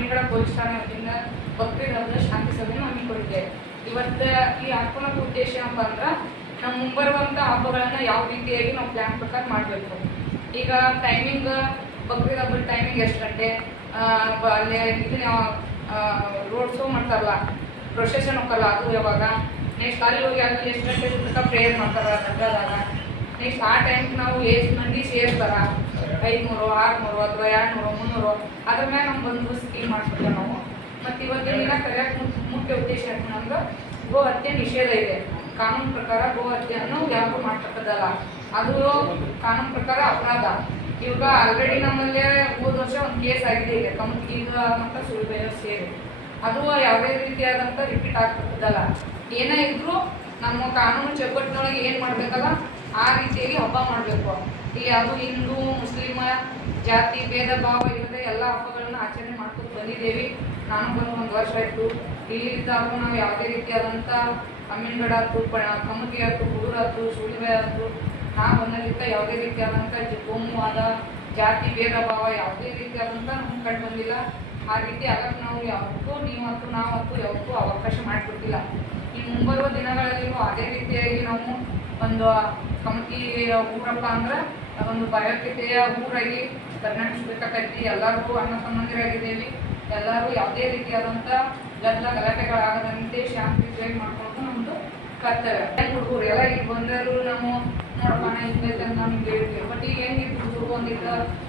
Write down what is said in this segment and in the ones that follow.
Amingad police ಠಾಣೆ ಭಕ್ತಿ ಹಬ್ಬದ ಶಾಂತಿ ಸಭೆಯನ್ನು ಹಮ್ಮಿಕೊಂಡಿದೆ ಇವತ್ತು ಈ ಹಾಕೋಣಕ ಉದ್ದೇಶ ಏನಪ್ಪ ಅಂದ್ರೆ ನಮ್ಮ ಮುಂಬರುವಂಥ ಹಬ್ಬಗಳನ್ನ ಯಾವ ರೀತಿಯಾಗಿ ನಾವು ಪ್ಲ್ಯಾನ್ ಪ್ರಕಾರ ಮಾಡಬೇಕು. ಈಗ ಟೈಮಿಂಗ್ ಬಕ್ರೀದ್ ಹಬ್ಬದ ಟೈಮಿಂಗ್ ಎಷ್ಟು ಗಂಟೆ? ಇದನ್ನ ರೋಡ್ ಶೋ ಮಾಡ್ತಾರಲ್ಲ ಪ್ರೊಸೆಷನ್ ಹೋಗಲ್ಲ ಅದು ಯಾವಾಗ? ನೆಕ್ಸ್ಟ್ ಅಲ್ಲಿ ಹೋಗಿ ಅಲ್ಲಿ ಎಷ್ಟು ಗಂಟೆ ತನಕ ಪ್ರೇಯರ್ ಮಾಡ್ತಾರ ದರ್ಗಾದಾಗ ನೆಕ್ಸ್ಟ್ ಆ ಟೈಮ್ಗೆ ನಾವು ಎಷ್ಟು ಮಂದಿ ಸೇರ್ತಾರ? ಐದುನೂರು, ಆರುನೂರು ಅಥವಾ ಎರಡುನೂರು, ಮುನ್ನೂರು, ಅದ್ರ ಮೇಲೆ ನಮ್ಗೆ ಬಂದು ಸ್ಕೀಮ್ ಮಾಡ್ಬಿಡ್ತೇವೆ ನಾವು. ಮತ್ತು ಇವತ್ತಿನ ದಿನ ಕರೆಯಕ್ಕೆ ಮುಖ್ಯ ಉದ್ದೇಶ ಏನಂದ್ರೆ ಗೋ ಹತ್ಯೆ ನಿಷೇಧ ಇದೆ. ಕಾನೂನು ಪ್ರಕಾರ ಗೋ ಹತ್ಯೆಯನ್ನು ಯಾರು ಮಾಡ್ತಕ್ಕದ್ದಲ್ಲ. ಅದು ಕಾನೂನು ಪ್ರಕಾರ ಅಪರಾಧ. ಇವಾಗ ಆಲ್ರೆಡಿ ನಮ್ಮಲ್ಲೇ ಹೋದ ವರ್ಷ ಒಂದು ಕೇಸ್ ಆಗಿದೆ ಈಗ ಕಮಕೀಗ ಅಂತ ಸುಳ್ಳು ಸೇರಿ. ಅದು ಯಾವುದೇ ರೀತಿಯಾದಂಥ ರಿಪೀಟ್ ಆಗ್ತಕ್ಕದ್ದಲ್ಲ. ಏನೇ ಇದ್ರೂ ನಮ್ಮ ಕಾನೂನು ಚೌಕಟ್ಟಿನೊಳಗೆ ಏನು ಮಾಡಬೇಕಲ್ಲ, ಆ ರೀತಿಯಲ್ಲಿ ಹಬ್ಬ ಮಾಡಬೇಕು. ಅದು ಹಿಂದೂ, ಮುಸ್ಲಿಮ, ಜಾತಿ, ಭೇದ, ಭಾವ ಇಲ್ಲದೆ ಎಲ್ಲ ಹಬ್ಬಗಳನ್ನ ಆಚರಣೆ ಮಾಡ್ಕೊಂಡು ಬಂದಿದ್ದೇವೆ. ನಾನು ಬಂದು ಒಂದು ವರ್ಷ ಆಯಿತು. ಇಲ್ಲಿ ಇದ್ದಾಗ ನಾವು ಯಾವುದೇ ರೀತಿಯಾದಂಥ ಅಮ್ಮಿನಗಡ ಆಯ್ತು ಪ ಕಮಗಿ ಆಯ್ತು ಸುಳಿವೆ ಆಯ್ತು. ನಾವು ಬಂದಲ್ಲಿದ್ದ ಯಾವುದೇ ರೀತಿಯಾದಂಥ ಕೋಮುವಾದ ಜಾತಿ, ಭೇದ, ಭಾವ ಯಾವುದೇ ರೀತಿಯಾದಂಥ ನಮ್ಮ ಕಂಡು ಬಂದಿಲ್ಲ. ಆ ರೀತಿ ಆಗಕ್ಕೆ ನಾವು ಯಾವತ್ತೂ ನೀವತ್ತು ನಾವತ್ತು ಯಾವತ್ತೂ ಅವಕಾಶ ಮಾಡಿಕೊಟ್ಟಿಲ್ಲ. ಈ ಮುಂಬರುವ ದಿನಗಳಲ್ಲಿಯೂ ಅದೇ ರೀತಿಯಾಗಿ ನಾವು ಒಂದು ಕಮಿಟಿ ಊರಪ್ಪ ಅಂದ್ರೆ ಅದೊಂದು ಬಯೋಕಿತೆಯ ಊರಾಗಿ ಪರಿಣಮಿಸಬೇಕಾಗೈತಿ ಎಲ್ಲರಿಗೂ ಅಣ್ಣ ಸಂಬಂಧಿರಾಗಿದ್ದೇವೆ ಎಲ್ಲರೂ ಯಾವುದೇ ರೀತಿಯಾದಂಥ ಗದ್ದಲ ಗಲಾಟೆಗಳಾಗದಂತೆ ಶಾಂತಿಯುತವಾಗಿ ಮಾಡ್ಕೊಂಡು ನಮ್ಮದು ಕರ್ತವ್ಯ. ಹೆಂಗ್ ಹುಡುಗರು ಎಲ್ಲ ಈಗ ಬಂದರು ನಾವು ನೋಡಪ್ಪ ನಾ ಹಿಂಗೈತೆ ಅಂತ ನಾನು ಹಿಂಗೆ ಹೇಳ್ತೀವಿ. ಬಟ್ ಈಗ ಹೆಂಗಿತ್ತು ಹುಡುಗರು ಒಂದಿದ್ದ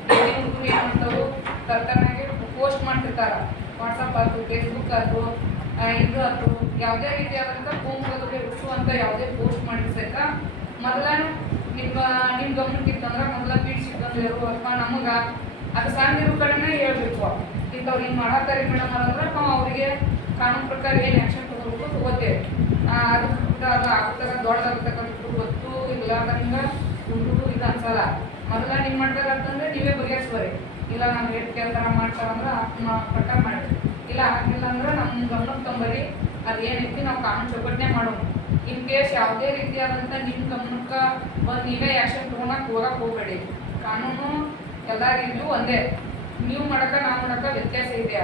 ಬೇರೆ ಹುಡುಗರು ಏನು ಮಾಡ್ತಾವು ಕರ್ತನಾಗೆ ಪೋಸ್ಟ್ ಮಾಡ್ತಿರ್ತಾರೆ. ವಾಟ್ಸಪ್ ಆಯ್ತು ಫೇಸ್ಬುಕ್ ಆಯ್ತು ಇದು ಆಯ್ತು ಯಾವುದೇ ರೀತಿಯಾದಂಥ ಕೋಮುಗಳಿಗೆ ಅಂತ ಯಾವುದೇ ಪೋಸ್ಟ್ ಮಾಡಿ ಸಹಿತ ಮೊದಲ ನಿಮ್ಮ ನಿಮ್ಮ ಗಮನಕ್ಕೆ ಇತ್ತಂದ್ರೆ ಮೊದಲ ಪೀಡ್ ಇರು ಅಥವಾ ನಮಗೆ ಅದು ಸಣ್ಣ ಕಡೆನೇ ಹೇಳ್ಬೇಕು. ಇಂಥವ್ರು ಹಿಂಗೆ ಮಾಡತ್ತಾರೆ ಮೇಡಮ್ ಅಂದ್ರೆ ನಾವು ಅವರಿಗೆ ಕಾನೂನು ಪ್ರಕಾರ ಏನು ಆ್ಯಕ್ಷನ್ ತಗೋಬೇಕು ತಗೋತೇವೆ. ಅದು ಅದು ಆಗ್ತಕ್ಕ ದೊಡ್ಡದಾಗತಕ್ಕಂಥ ಗೊತ್ತು ಇಲ್ಲದಂಗೆ ಹುಡುಗರು ಇದು ಅನ್ಸಲ್ಲ. ಮೊದಲ ನೀವು ಮಾಡ್ಬೇಕಂತಂದ್ರೆ ನೀವೇ ಬಗೆಹರಿಸ್ಬರಿ ಇಲ್ಲ ನಾನು ರೇಟ್ ಕೇಳ್ತಾರ ಮಾಡ್ತಾರಂದ್ರೆ ಆ ಪ್ರಕಾರ ಮಾಡಿ. ಇಲ್ಲ ಆಗಿಲ್ಲ ಅಂದ್ರೆ ನಮ್ಮ ಗಮನಕ್ಕೆ ತಂಬರಿ. ಏನೈತಿ ನಾವು ಕಾನೂನು ಚೌಕಟ್ಟನೆ ಮಾಡೋಣ ಇನ್ ಕೇಸ್ ಯಾವುದೇ ರೀತಿಯಾದಂಥ ನಿಮ್ಮ ಗಮನಕ್ಕೆ ಬಂದು ನೀವೇ ಆ್ಯಕ್ಷನ್ ತೊಗೊಳಕ್ಕೆ ಹೋಗಕ್ಕೆ ಹೋಗಬೇಡಿ. ಕಾನೂನು ಎಲ್ಲರಿಗೂ ಒಂದೇ. ನೀವು ಮಾಡಕ್ಕೆ ನಾವು ಮಾಡಕ್ಕೆ ವ್ಯತ್ಯಾಸ ಇದೆ.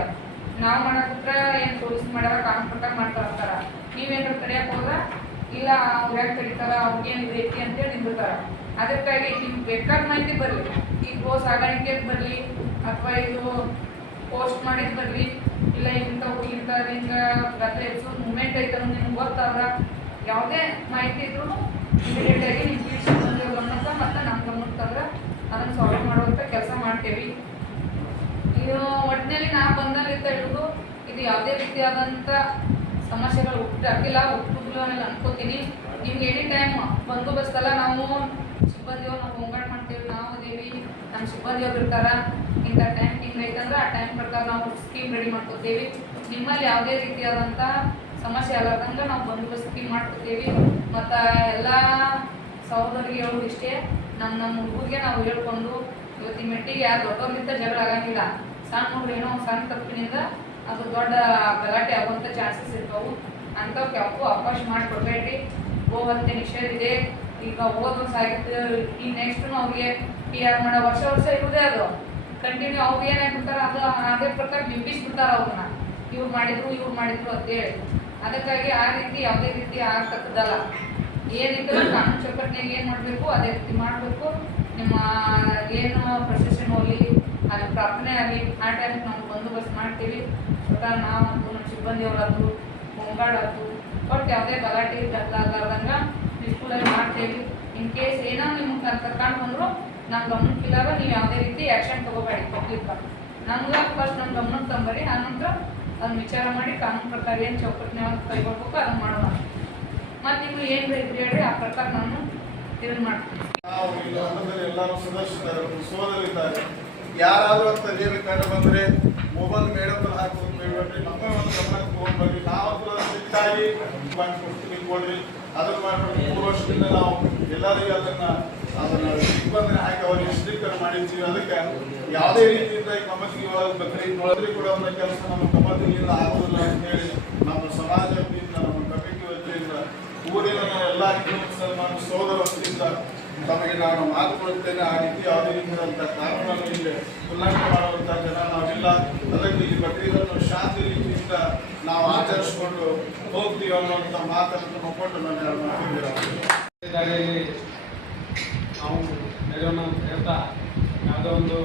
ನಾವು ಮಾಡಕ್ಕೆ ಏನು ಪೊಲೀಸ್ ಮಾಡ್ಯಾರ, ಕಾನೂನು ಪ್ರಕಾರ ಮಾಡ್ತಾರೆ ಅಂತಾರೆ. ನೀವೇನಾದ್ರು ತಡೆಯಕ್ಕೆ ಹೋದ್ರ, ಇಲ್ಲ ಅವ್ರು ಯಾಕೆ ತಡಿತಾರ, ಅವ್ರಿಗೆ ಏನು ಐತಿ ಅಂತೇಳಿ ನಿಂದಿರ್ತಾರ. ಅದಕ್ಕಾಗಿ ನಿಮ್ಗೆ ಬೇಕಾದ ಮಾಹಿತಿ ಬರಲಿ. ಈ ಗೋ ಸಾಗಾಣಿಕೆ ಬರಲಿ, ಅಥವಾ ಇದು ಪೋಸ್ಟ್ ಮಾಡಿದ್ದು ಬರಲಿ, ಇಲ್ಲ ಇಂಥ ಇಂಥ ಹಿಂಗೆ ಗದ್ದೆ ಹೆಚ್ಚು ಮೂಮೆಂಟ್ ಐತೆ ನಿಮ್ಗೆ ಗೊತ್ತಾದ ಯಾವುದೇ ಮಾಹಿತಿ ಇದ್ರೂ ಇಮಿಡಿಯೇಟ್ ಆಗಿ ನಿಮ್ಮ ತಿಳಿಸಿ ಬಂದಿರೋ ಗಮನಕ್ಕೆ ಮತ್ತು ಗಮನಕ್ಕೆ ಅದನ್ನು ಸಾಲ್ವ್ ಮಾಡುವಂಥ ಕೆಲಸ ಮಾಡ್ತೇವೆ. ಇದು ಒಟ್ಟಿನಲ್ಲಿ ನಾ ಬಂದಾಗಿದ್ದ ಹಿಡಿದು ಇದು ಯಾವುದೇ ರೀತಿಯಾದಂಥ ಸಮಸ್ಯೆಗಳು ಹುಟ್ಟಾಕಿಲ್ಲ ಹುಟ್ಟಿದ್ಲು ಅನ್ನೋದು ಅನ್ಕೋತೀನಿ. ನಿಮ್ಗೆ ಎನಿ ಟೈಮ್ ಬಂದೋಬಸ್ತ್ ಎಲ್ಲ ನಾವು ಸಿಬ್ಬಂದಿಯವ್ರು ನಾವು ಹೋಮ್ಗಾರ್ಡ್ ಮಾಡ್ತೇವೆ, ನಾವು ಅದೇವಿ ನಮ್ಮ ಸಿಬ್ಬಂದಿಯವ್ರು ಇರ್ತಾರ, ಇಂಥ ಟೈಮ್ ಹಿಂಗೆ ಐತಂದ್ರೆ ಆ ಟೈಮ್ ಪ್ರಕಾರ ನಾವು ಸ್ಕೀಮ್ ರೆಡಿ ಮಾಡ್ಕೋತೀವಿ. ನಿಮ್ಮಲ್ಲಿ ಯಾವುದೇ ರೀತಿಯಾದಂಥ ಸಮಸ್ಯೆ ಆಗಲಾರ್ದಂಗೆ ನಾವು ಬಂದೋಬಸ್ತ್ ಸ್ಕೀಮ್ ಮಾಡ್ಕೋತೀವಿ. ಮತ್ತು ಎಲ್ಲ ಸಹೋದರಿಗೆ ಹೇಳೋದು ಇಷ್ಟೇ ನಮ್ಮ ನಮ್ಮ ಹುಡುಗರಿಗೆ ನಾವು ಹೇಳ್ಕೊಂಡು ಇವತ್ತಿನ ಮೆಟ್ಟಿಗೆ ಯಾರು ದೊಡ್ಡವರಿಂದ ಜಗಳ ಆಗಂಗಿಲ್ಲ. ಸಣ್ಣ ಹುಡುಗರು ಏನೋ ಒಂದು ಸಣ್ಣ ತಪ್ಪಿನಿಂದ ಅದು ದೊಡ್ಡ ಗಲಾಟೆ ಆಗುವಂಥ ಚಾನ್ಸಸ್ ಇರ್ತಾವು. ಅಂಥವ್ಕೆ ಯಾವಕ್ಕೂ ಅವಕಾಶ ಮಾಡಿಕೊಡ್ಬೇಡ್ರಿ. ಹೋಗುವಂತೆ ನಿಷೇಧ ಇದೆ. ಈಗ ಓದೋ ಸಾಹಿತ್ಯ ಈ ನೆಕ್ಸ್ಟ್ ಅವ್ರಿಗೆ ಪಿ ಆರ್ ಮಾಡೋ ವರ್ಷ ವರ್ಷ ಇರೋದೇ ಅದು. ಕಂಟಿನ್ಯೂ ಅವ್ರು ಏನಾಗ್ಬಿಡ್ತಾರೆ ಅದು, ಅದೇ ಪ್ರಕಾರ ಬಿಂಬಿಸ್ಬಿಡ್ತಾರೆ ಅವ್ರನ್ನ. ಇವ್ರು ಮಾಡಿದ್ರು ಇವ್ರು ಮಾಡಿದ್ರು ಅಂತೇಳಿ. ಅದಕ್ಕಾಗಿ ಆ ರೀತಿ ಯಾವುದೇ ರೀತಿ ಆಗ್ತಕ್ಕದ್ದಲ್ಲ. ಏನಿದ್ರು ಕಾನೂನು ಚೌಕಟ್ಟಿನಾಗ ಏನು ಮಾಡಬೇಕು, ಅದೇ ರೀತಿ ಮಾಡಬೇಕು. ನಿಮ್ಮ ಏನು ಪ್ರೊಸೆಷನ್ ಹೋಗಲಿ ಅಲ್ಲಿ ಪ್ರಾರ್ಥನೆ ಆಗಲಿ, ಆ ಟೈಮ್ಗೆ ನಾವು ಬಂದೋಬಸ್ತ್ ಮಾಡ್ತೀವಿ. ಸ್ವತಃ ನಾವಂತೂ ನಮ್ಮ ಸಿಬ್ಬಂದಿಯವರಾದ್ರು ಮುಂಗಾಡಾದ್ರು ಒಟ್ಟು ಯಾವುದೇ ಗಲಾಟೆ ಗದ್ದಲಾರ್ದಂಗೆ ನಿಷ್ಕೂಲಾಗಿ ಮಾಡ್ತೀವಿ. ಇನ್ ಕೇಸ್ ಏನೋ ನಿಮ್ಗೆ ಕರ್ಕೊಂಡು ಬಂದರು ನಮ್ಮ ಗಮನಕ್ಕಿಲ್ಲಾಗ ನೀವು ಯಾವುದೇ ರೀತಿ ಆ್ಯಕ್ಷನ್ ತೊಗೋಬೇಡಿ ಪಬ್ಲಿಕ್ ನಮ್ಗೆ ಫಸ್ಟ್ ನಮ್ಮ ಗಮನಕ್ಕೆ ತಂಬರಿ, ಆನಂತರ ಅದನ್ನ ವಿಚಾರ ಮಾಡಿ ಕಾನೂನು ಪ್ರಕಾರ ಏನು ಚೌಕಟ್ಟಿನ ಕೈಗೊಳ್ಬೇಕು ಅದನ್ನು ಮಾಡೋಣ. ಮತ್ತು ಏನು ಬೇಕು ಹೇಳ್ರಿ? ಆ ಪ್ರಕಾರ ನಾನು ಇದನ್ನು ಮಾಡ್ತೀನಿ. ನಾವು ಇಲ್ಲಿ ಹಬ್ಬದಲ್ಲಿ ಎಲ್ಲರೂ ಸದಸ್ಯರು ಸೋದರಿದ್ದಾರೆ ಯಾರಾದರೂ ಅಂತ ಏನು ಕಂಡು ಬಂದರೆ ಮೊಬೈಲ್ ಮೇಡಮ್ ಹಾಕೋದು ಬೇಡ್ಬೇಡ್ರಿ ನಮ್ಮ ಒಂದು ಗಮನಕ್ಕೆ ಹೋಗ್ಬೇಡ್ರಿ ನಾವು ಸಿಟ್ಟಾಗಿ ಕೊಡ್ತೀವಿ ಕೊಡ್ರಿ. ಅದನ್ನ ಮಾಡ್ಕೊಂಡು ಮೂರು ವರ್ಷದಿಂದ ನಾವು ಎಲ್ಲರಿಗೂ ಅದನ್ನು ಅದನ್ನು ಸಿಬ್ಬಂದಿ ಹಾಕಿ ಅವ್ರಿಗೆ ಸ್ಟಿಕ್ಕರ್ ಮಾಡಿರ್ತೀವಿ. ಅದಕ್ಕೆ ಯಾವುದೇ ರೀತಿಯಿಂದ ಈ ಕಮತಿಗೆ ಒಳಗೆ ಬಕ್ರಿ ನೋಡಿದ್ರೆ ಕೂಡ ಒಂದು ಕೆಲಸ ನಮ್ಮ ಕಮತಿಯಿಂದ ಆಗೋದಿಲ್ಲ ಅಂತ ಹೇಳಿ ನಮ್ಮ ಸಮಾಜ ವತಿಯಿಂದ ನಮ್ಮ ಕಮಿಟಿ ವತಿಯಿಂದ ಊರಿನ ಎಲ್ಲ ಹಿಂದೂ ಮುಸಲ್ಮಾನ ಸೋದರ ವತಿಯಿಂದ ತಮಗೆ ನಾನು ಮಾತು ಕೊಡುತ್ತೇನೆ ಆ ರೀತಿ ಯಾವುದೇ ರೀತಿಯಾದಂಥ ಕಾನೂನನ್ನು ಇಲ್ಲಿ ಉಲ್ಲಂಘನೆ ಮಾಡುವಂಥ ಜನ ನಾವಿಲ್ಲ ಅದಕ್ಕೆ ಈ ಬಕ್ರೀದನ್ನು ಶಾಂತಿ ರೀತಿಯಿಂದ ನಾವು ಆಚರಿಸಿಕೊಂಡು ಹೋಗ್ತೀವಿ ಅನ್ನುವಂಥ ಮಾತನ್ನು ಒಪ್ಪಿಕೊಂಡು ನಾನು. ದಾರಿಯಲ್ಲಿ ನಾವು ನಡೆಯೋಣ ಹೇಳ್ತಾ, ಯಾವುದೋ ಒಂದು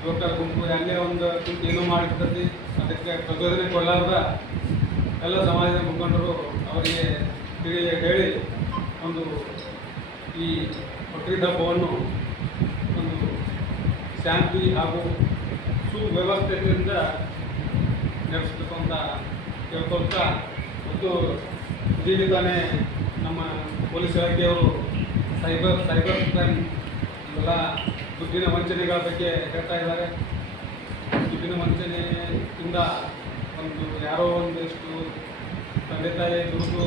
ಯುವಕರ ಗುಂಪು ಎಲ್ಲೇ ಒಂದು ಏನು ಮಾಡಿರ್ತದೆ ಅದಕ್ಕೆ ಪ್ರಚೋದನೆ ಕೊಡಲಾರ್ದ ಎಲ್ಲ ಸಮಾಜದ ಮುಖಂಡರು ಅವರಿಗೆ ತಿಳಿ ಹೇಳಿ ಒಂದು ಈ ಬಕ್ರೀದ್ ಹಬ್ಬವನ್ನು ಒಂದು ಶಾಂತಿ ಹಾಗೂ ಸುವ್ಯವಸ್ಥೆಯಿಂದ ನಡೆಸಬೇಕು ಅಂತ ಕೇಳ್ಕೊಳ್ತಾ ಮತ್ತು ಇದೀಗಾನೇ ನಮ್ಮ ಪೊಲೀಸ್ ಇಲಾಖೆಯವರು ಸೈಬರ್ ಸೈಬರ್ ಕ್ರೈಮ್ ಎಲ್ಲ ದುಡ್ಡಿನ ವಂಚನೆಗಳ ಬಗ್ಗೆ ಹೇಳ್ತಾ ಇದ್ದಾರೆ. ದುಡ್ಡಿನ ವಂಚನೆಯಿಂದ ಒಂದು ಯಾರೋ ಒಂದಿಷ್ಟು ತಂದೆ ತಾಯಿ ದುಡಿದು